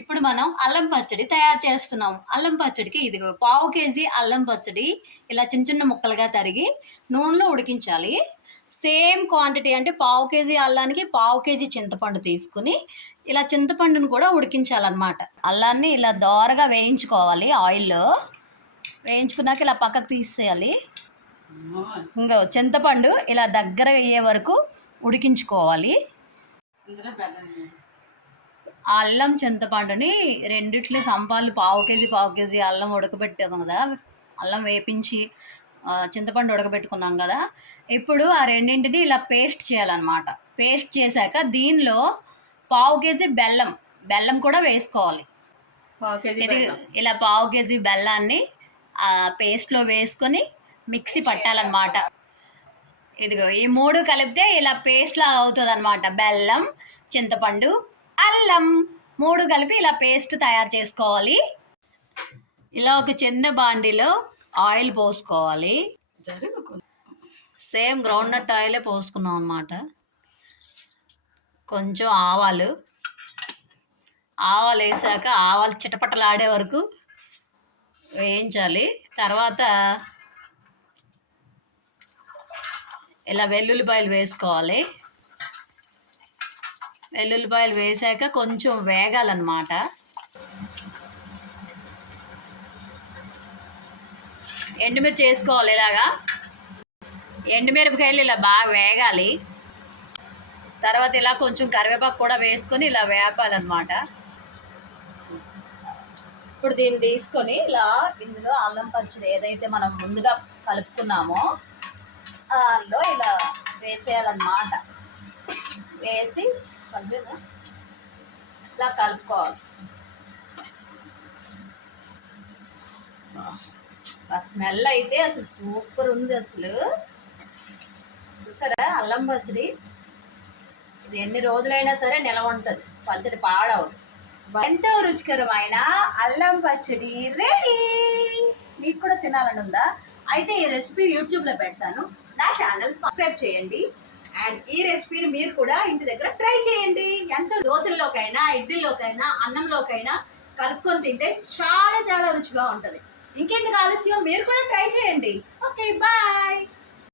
ఇప్పుడు మనం అల్లం పచ్చడి తయారు చేస్తున్నాం. అల్లం పచ్చడికి ఇదిగో పావు కేజీ అల్లం పచ్చడి ఇలా చిన్న చిన్న ముక్కలుగా తరిగి నూనెలో ఉడికించాలి. సేమ్ క్వాంటిటీ అంటే పావు కేజీ అల్లానికి పావు కేజీ చింతపండు తీసుకుని ఇలా చింతపండును కూడా ఉడికించాలన్నమాట. అల్లాన్ని ఇలా దోరగా వేయించుకోవాలి ఆయిల్లో. వేయించుకున్నాక ఇలా పక్కకు తీసేయాలి. ఇంకా చింతపండు ఇలా దగ్గర అయ్యే వరకు ఉడికించుకోవాలి. అల్లం చింతపండుని రెండిట్లు సంపాలు పావు కేజీ అల్లం ఉడకబెట్టాం కదా, అల్లం వేపించి చింతపండు ఉడకబెట్టుకున్నాం కదా. ఇప్పుడు ఆ రెండింటిని ఇలా పేస్ట్ చేయాలన్నమాట. పేస్ట్ చేశాక దీనిలో పావు కేజీ బెల్లం కూడా వేసుకోవాలి. ఇలా పావు కేజీ బెల్లాన్ని ఆ పేస్ట్లో వేసుకొని మిక్సీ పట్టాలన్నమాట. ఇదిగో ఈ మూడు కలిపితే ఇలా పేస్ట్లా అవుతుంది అనమాట. బెల్లం, చింతపండు, అల్లం మూడు కలిపి ఇలా పేస్ట్ తయారు చేసుకోవాలి. ఇలా ఒక చిన్న బాండీలో ఆయిల్ పోసుకోవాలి. సేమ్ గ్రౌండ్నట్ ఆయిలే పోసుకున్నాం అనమాట. కొంచెం ఆవాలు వేసాక ఆవాలు చిటపటలాడే వరకు వేయించాలి. తర్వాత ఇలా వెల్లుల్లిపాయలు వేసుకోవాలి. వెల్లుల్లిపాయలు వేసాక కొంచెం వేగాలన్నమాట. ఎండుమిర్చి వేసుకోవాలి. ఇలాగా ఎండుమిరపకాయలు ఇలా బాగా వేగాలి. తర్వాత ఇలా కొంచెం కరివేపాకు కూడా వేసుకొని ఇలా వేపాలన్నమాట. ఇప్పుడు దీన్ని తీసుకొని ఇలా ఇందులో అల్లం పచ్చడి ఏదైతే మనం ముందుగా కలుపుకున్నామో దానిలో ఇలా వేసేయాలన్నమాట. వేసి ఇలా కలుపుకోవాలి. ఆ స్మెల్ అయితే అసలు సూపర్ ఉంది. అసలు చూసారా అల్లం పచ్చడి, ఇది ఎన్ని రోజులైనా సరే నిలవ ఉంటుంది, పచ్చడి పాడవదు. ఎంతో రుచికరమైన అల్లం పచ్చడి రెడీ. మీకు కూడా తినాలని ఉందా? అయితే ఈ రెసిపీ యూట్యూబ్లో పెడతాను. నా ఛానల్ సబ్స్క్రైబ్ చేయండి. అండ్ ఈ రెసిపీని మీరు కూడా ఇంటి దగ్గర ట్రై చేయండి. ఎంత దోశల్లోకైనా, ఇడ్లీలోకైనా, అన్నంలోకైనా కలుపుకొని తింటే చాలా చాలా రుచిగా ఉంటుంది. ఇంకెందుకు ఆలస్యం, మీరు కూడా ట్రై చేయండి. Okay, bye.